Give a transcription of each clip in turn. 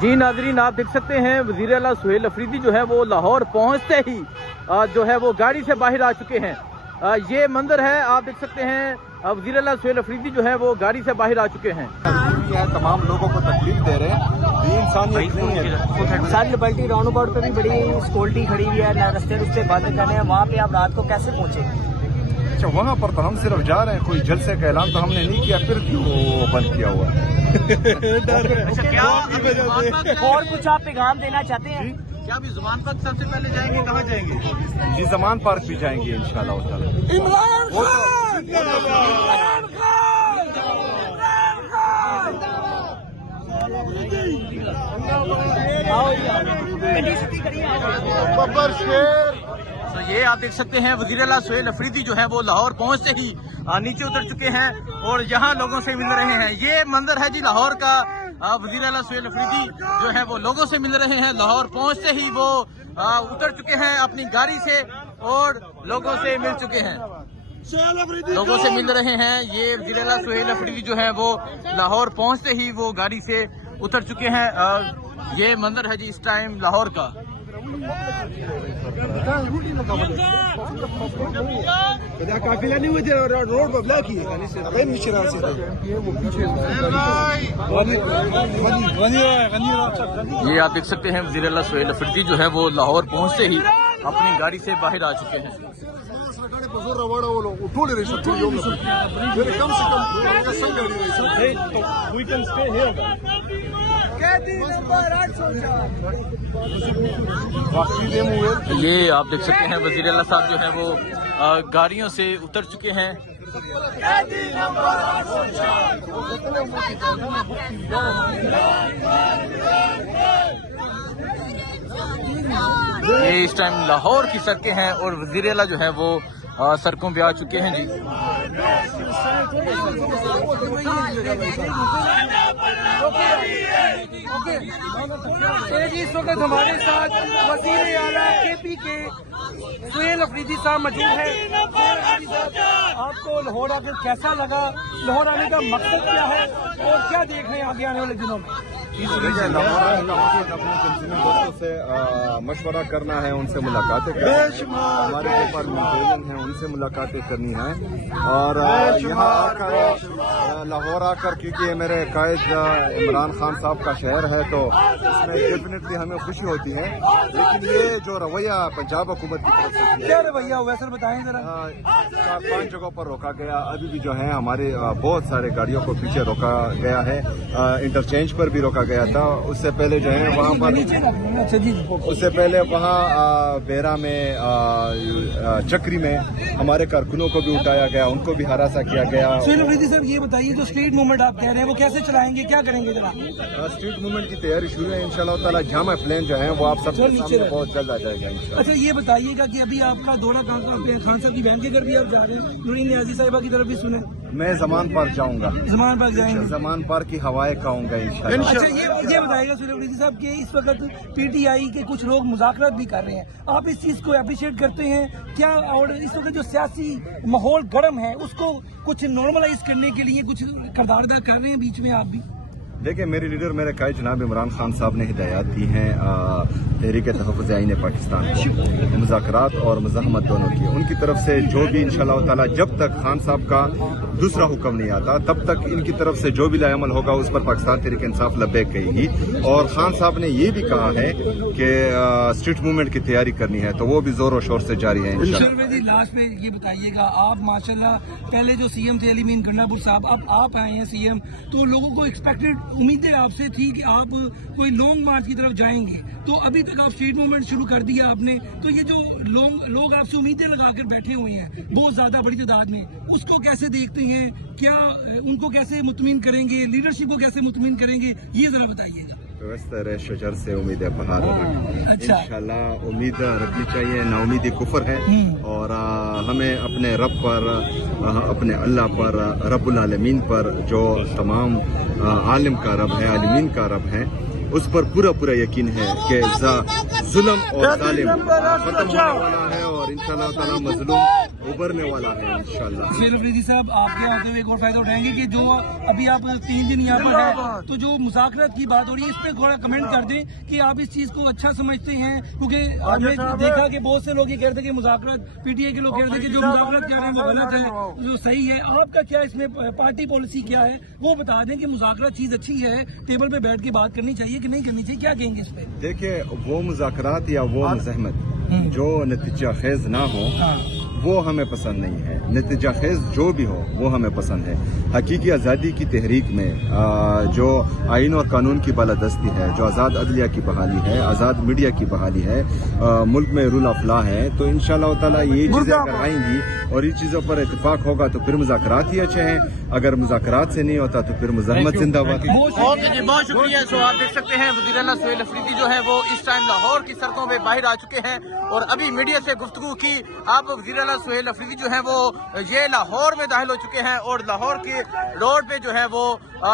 جی ناظرین، آپ دیکھ سکتے ہیں وزیر اعلیٰ سہیل افریدی جو ہے وہ لاہور پہنچتے ہی جو ہے وہ گاڑی سے باہر آ چکے ہیں۔ یہ منظر ہے، آپ دیکھ سکتے ہیں وزیر اعلیٰ سہیل افریدی جو ہے وہ گاڑی سے باہر آ چکے ہیں۔ تمام لوگوں کو تکلیف دے رہے ہیں۔ سر لبرٹی راؤنڈ اباؤٹ پہ بھی بڑی سیکورٹی کھڑی ہوئی ہے، رستے بند کرنے ہیں، وہاں پہ آپ رات کو کیسے پہنچے؟ اچھا، وہاں پر تو ہم صرف جا رہے ہیں، کوئی جلسے کا اعلان تو ہم نے نہیں کیا، پھر کیوں بند کیا ہوا ہے؟ اور کچھ آپ پیغام دینا چاہتے ہیں؟ کیا ابھی زمان پارک سب سے پہلے جائیں گے؟ کہاں جائیں گے؟ جی زمان پارک بھی جائیں گے انشاءاللہ تعالی۔ تو یہ آپ دیکھ سکتے ہیں وزیر اعلیٰ سہیل افریدی جو ہے وہ لاہور پہنچتے ہی نیچے اتر چکے ہیں اور یہاں لوگوں سے مل رہے ہیں۔ یہ منظر ہے جی لاہور کا، وزیر اعلیٰ سہیل افریدی جو ہے وہ لوگوں سے مل رہے ہیں۔ لاہور پہنچتے ہی وہ اتر چکے ہیں اپنی گاڑی سے اور لوگوں سے مل چکے ہیں، لوگوں سے مل رہے ہیں۔ یہ وزیر اعلیٰ سہیل افریدی جو ہے وہ لاہور پہنچتے ہی وہ گاڑی سے اتر چکے ہیں۔ یہ منظر ہے جی اس ٹائم لاہور کا۔ یہ آپ دیکھ سکتے ہیں وزیر اعلیٰ سہیل افریدی جو ہے وہ لاہور پہنچتے ہی اپنی گاڑی سے باہر آ چکے ہیں۔ یہ آپ دیکھ سکتے ہیں وزیر اعلیٰ صاحب جو ہے وہ گاڑیوں سے اتر چکے ہیں۔ یہ اس ٹائم لاہور کی سڑکیں ہیں اور وزیر اعلیٰ جو ہے وہ سڑکوں پہ آ چکے ہیں جی۔ اس وقت ہمارے ساتھ وزیر اعلیٰ کے پی کے سہیل افریدی صاحب موجود ہیں۔ آپ کو لاہور آ کر کیسا لگا؟ لاہور آنے کا مقصد کیا ہے اور کیا دیکھ رہے ہیں آگے آنے والے دنوں میں؟ لاہور اپنے تنظیمی دوستوں سے مشورہ کرنا ہے، ان سے ملاقاتیں کرنا ہے، ہمارے ڈپارٹمنٹ ہیں ان سے ملاقاتیں کرنی ہیں، اور یہاں آ کر لاہور آ کر کیونکہ یہ میرے قائد عمران خان صاحب کا شہر ہے تو اس میں ڈیفینیٹلی ہمیں خوشی ہوتی ہے، لیکن یہ جو رویہ پنجاب حکومت کی طرف سے کیا رویہ ہوا سر بتائیں ذرا؟ 4-5 جگہوں پر روکا گیا، ابھی بھی جو ہے ہمارے بہت سارے گاڑیوں کو پیچھے روکا گیا ہے، انٹرچینج پر بھی روکا گیا تھا، اس سے پہلے جو ہے وہاں پر، اس سے پہلے وہاں بیرا میں چکری میں ہمارے کارکنوں کو بھی اٹھایا گیا، ان کو بھی ہراساں کیا گیا۔ سہیل افریدی صاحب یہ بتائیے جو اسٹریٹ موومنٹ آپ کہہ رہے ہیں وہ کیسے چلائیں گے، کیا کریں گے جناب؟ اسٹریٹ موومنٹ کی تیاری شروع ہے انشاءاللہ تعالیٰ، جامع پلان جو ہے وہ آپ سب کے سامنے بہت جلد آ جائے گا انشاءاللہ۔ اچھا یہ بتائیے گا کہ ابھی آپ کا دورہ خان صاحب کی بہن کے گھر بھی آپ جا رہے ہیں، نورین نیازی صاحبہ کی طرف بھی سنیں؟ میں زمان پارک جاؤں گا، زمان پارک جائیں گے، زمان پارک کی ہوائیں کھاؤں گا انشاءاللہ۔ اچھا یہ بتائیے گا سہیل افریدی صاحب کہ اس وقت پی ٹی آئی کے کچھ لوگ مذاکرات بھی کر رہے ہیں، آپ اس چیز کو اپریشیٹ کرتے ہیں کیا؟ اور اس وقت جو سیاسی ماحول گرم ہے اس کو کچھ نارملائز کرنے کے لیے کچھ کردار ادا کر رہے ہیں بیچ میں آپ بھی؟ دیکھیں میرے لیڈر میرے قائد جناب عمران خان صاحب نے ہدایات دی ہیں تحریک تحفظ آئین پاکستان کو، مذاکرات اور مزاحمت دونوں کی، ان کی طرف سے جو بھی انشاءاللہ تعالیٰ جب تک خان صاحب کا دوسرا حکم نہیں آتا تب تک ان کی طرف سے جو بھی لائے عمل ہوگا اس پر پاکستان تحریک انصاف لبیک کہے گی، اور خان صاحب نے یہ بھی کہا ہے کہ اسٹریٹ موومنٹ کی تیاری کرنی ہے تو وہ بھی زور و شور سے جاری ہے انشاءاللہ۔ لاسٹ میں یہ بتائیے گا، آپ ماشاءاللہ پہلے جو سی ایم تھے علی مین گنڈا پور صاحب، اب آپ آئے ہیں سی ایم، تو لوگوں کو ایکسپیکٹڈ امیدیں آپ سے تھی کہ آپ کوئی لانگ مارچ کی طرف جائیں گے، تو ابھی تک آپ اسٹریٹ موومنٹ شروع کر دیا آپ نے، تو یہ جو لوگ آپ سے امیدیں لگا کر بیٹھے ہوئے ہیں بہت زیادہ بڑی تعداد میں، اس کو کیسے دیکھتے ہیں؟ کیا ان کو کیسے مطمئن کریں گے؟ لیڈرشپ کو کیسے مطمئن کریں گے؟ یہ ذرا بتائیے گا۔ ویسے شجر سے امیدیں بہار انشاءاللہ امید رکھنی چاہیے، نا امیدی کفر ہے، اور ہمیں اپنے رب پر، اپنے اللہ پر، رب العالمین پر جو تمام عالم کا رب ہے، عالمین کا رب ہے، اس پر پورا یقین ہے کہ ظلم اور ظالم ختم ہونے والا ہے، اور और इंशाल्लाह ताला मजलूम उभरने वाला है इंशाल्लाह। सुहेल अफरीदी साहब, आपके आते हुए एक और फायदा उठाएंगे कि जो अभी आप 3 दिन यहाँ पर हैं, तो जो मुज़ाकरात की बात हो रही है, इस पे थोड़ा कमेंट कर दें कि आप इस चीज को अच्छा समझते हैं, क्योंकि हमने देखा कि बहुत से लोग ये कहते हैं कि मुज़ाकरात, पीटीआई के लोग कहते हैं कि जो मुज़ाकरात कर रहे हैं वो गलत है, जो सही है। आपका क्या इसमें पार्टी पॉलिसी क्या है, वो बता दें कि मुज़ाकरात चीज अच्छी है, टेबल पे बैठ के बात करनी चाहिए कि नहीं करनी चाहिए, क्या कहेंगे इस पे? देखिए, वो मुज़ाकरात या वो मुज़ाहमत जो नतीजा खेज ना हो वो हमें पसंद नहीं है। नतीजा खेज जो भी हो वो हमें पसंद है। हकीकी आज़ादी की तहरीक में जो आइन और कानून की बालादस्ती है, जो आज़ाद अदलिया की बहाली है, आज़ाद मीडिया की बहाली है, मुल्क में रूल ऑफ लॉ है, तो इंशाल्लाह ताला ये चीज़ें अगर आएंगी और इन चीज़ों पर इत्तेफाक होगा तो फिर मुज़ाकरात ही अच्छे हैं। अगर मुज़ाकरात से नहीं होता तो फिर मुज़ाहमत जिंदाबाद। ओके जी, बहुत शुक्रिया। सो आप देख सकते हैं वज़ीर आला सुहेल अफरीदी जो है वो इस टाइम लाहौर की सड़कों में बाहर आ चुके हैं और अभी मीडिया से गुफ्तगू की। अब वज़ीर आला सुहेल अफरीदी जो है वो ये लाहौर में दाखिल हो चुके हैं और लाहौर के रोड पे जो है वो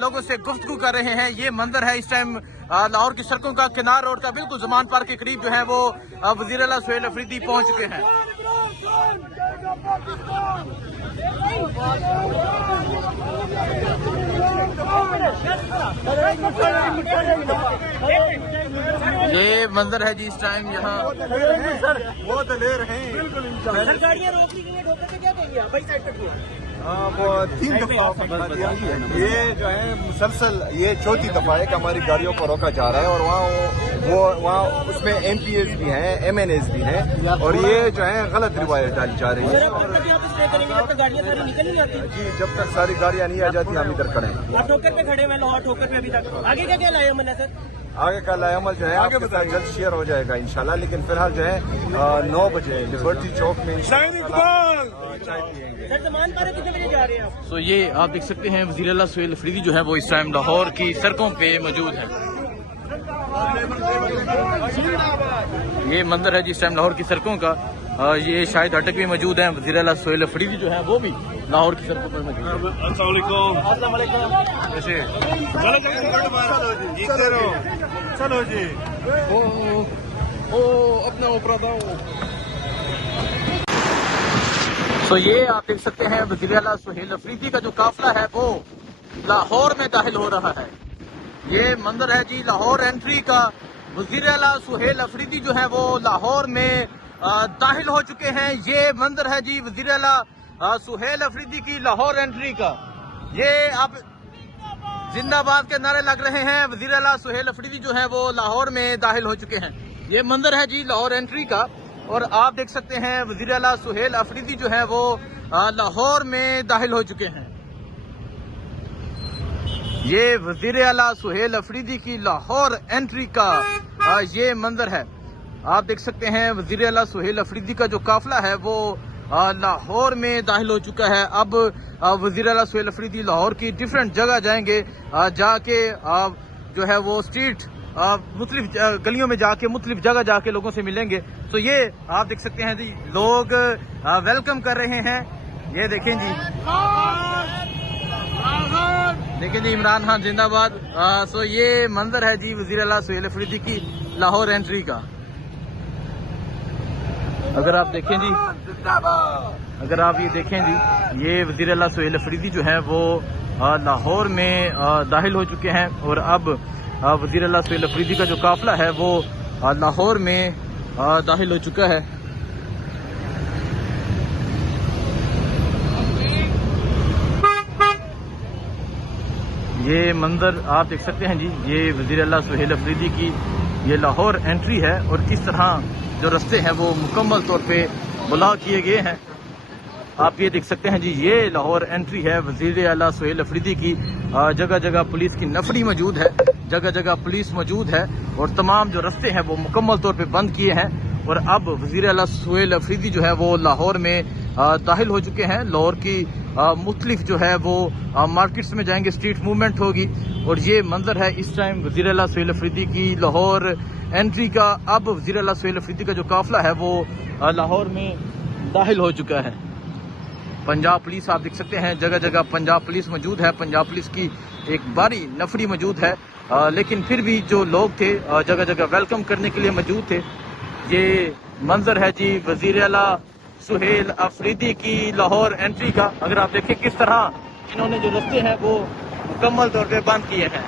लोगों से गुफ्तगू कर रहे हैं। ये मंजर है इस टाइम लाहौर की सड़कों का, किनार रोड का बिल्कुल ज़मान पार्क के करीब जो है वो वज़ीर आला सुहेल अफरीदी पहुंच चुके हैं। ये मंजर है जी इस टाइम यहाँ वो दलेर हैं। गाड़ियाँ रोकने के लिए ठोकर पे क्या देंगे भाई साइड पे? वो 3 दफा ये जो है मुसलसल ये 4थी दफा है कि हमारी गाड़ियों को रोका जा रहा है और वहाँ उसमें MPs भी हैं, MNAs भी हैं और ये जो है गलत रिवायत डाली जा रही है। गाड़ियाँ सारी निकल नहीं आती जी, जब तक सारी गाड़ियाँ नहीं आ जाती हम इधर खड़े हैं। आप ठोकर पे खड़े हैं, लाहौर ठोकर पे अभी तक। आगे का क्या लाया मन है सर? आगे का लायामल जो है आपके साथ जल्द शेयर हो जाएगा इंशाल्लाह, लेकिन फिलहाल जो है 9 बजे लिबर्टी चौक में चाय पियेंगे। सर सामान पर कितने बजे जा रहे हैं आप? तो ये आप देख सकते हैं वज़ीर आला सुहेल अफरीदी जो है वो इस टाइम लाहौर की सड़कों पे मौजूद है। ये मंदिर है जिस टाइम लाहौर की सड़कों का। ये शायद अटक भी मौजूद है। वज़ीर आला सुहेल अफरीदी जो है वो भी लाहौर की सड़कों पर मौजूद है। ऐसे चलो जी अपना ऊपर तो ये आप देख सकते हैं वज़ीर आला सुहेल अफरीदी का जो काफिला है वो लाहौर में दाखिल हो रहा है। ये मंदिर है जी लाहौर एंट्री का। वज़ीर आला सुहेल अफरीदी जो है वो लाहौर में दाखिल हो चुके हैं। ये मंदिर है जी वज़ीर आला सुहेल अफरीदी की लाहौर एंट्री का। ये आप जिंदाबाद के नारे लग रहे हैं। वज़ीर आला सुहेल अफरीदी जो है वो लाहौर में दाखिल हो चुके हैं। ये मंदिर है जी लाहौर एंट्री का और आप देख सकते हैं वज़ीर आला सुहेल अफरीदी जो है वो लाहौर में दाखिल हो चुके हैं। ये वज़ीर आला सुहेल अफरीदी की लाहौर एंट्री का ये मंजर है। आप देख सकते हैं वज़ीर आला सुहेल अफरीदी का जो काफिला है वो लाहौर में दाखिल हो चुका है। अब वज़ीर आला सुहेल अफरीदी लाहौर की डिफरेंट जगह जाएंगे, जाके जो है वो स्ट्रीट मुख्तलिफ गलियों में जाके मुख्तलिफ जगह जाके लोगों से मिलेंगे। तो ये आप देख सकते हैं जी लोग वेलकम कर रहे हैं। ये देखें जी, देखें जी इमरान खान जिंदाबाद। सो ये मंजर है जी वज़ीर आला सुहेल अफरीदी की लाहौर एंट्री का। अगर आप देखें जी, अगर आप ये देखें जी, ये वज़ीर आला सुहेल अफरीदी जो है वो लाहौर में दाखिल हो चुके हैं और अब वज़ीर आला सुहेल अफरीदी का जो काफिला है वो लाहौर में दाखिल हो चुका है। ये मंजर आप देख सकते हैं जी, ये वज़ीर आला सुहेल अफरीदी की ये लाहौर एंट्री है और किस तरह जो रास्ते हैं वो मुकम्मल तौर पे ब्लॉक किए गए हैं। आप ये देख सकते हैं जी, ये लाहौर एंट्री है वज़ीर आला सुहेल अफरीदी की। जगह जगह पुलिस की नफरी मौजूद है, जगह जगह पुलिस मौजूद है और तमाम जो रास्ते हैं वो मुकम्मल तौर पे बंद किए हैं। और अब वज़ीर आला सुहेल अफरीदी जो है वो लाहौर में दाखिल हो चुके हैं। लाहौर की मुख्तलिफ जो है वो मार्केट्स में जाएंगे, स्ट्रीट मूवमेंट होगी और ये मंजर है इस टाइम वज़ीर आला सुहेल अफरीदी की लाहौर एंट्री का। अब वज़ीर आला सुहेल अफरीदी का जो काफिला है वो लाहौर में दाखिल हो चुका है। पंजाब पुलिस आप देख सकते हैं, जगह जगह पंजाब पुलिस मौजूद है। पंजाब पुलिस की एक भारी नफरी मौजूद है, लेकिन फिर भी जो लोग थे जगह जगह वेलकम करने के लिए मौजूद थे। یہ منظر ہے جی وزیر اعلیٰ سہیل افریدی کی لاہور انٹری کا. اگر آپ دیکھیں کس طرح انہوں نے جو رستے ہیں وہ مکمل طور پہ بند کیے ہیں.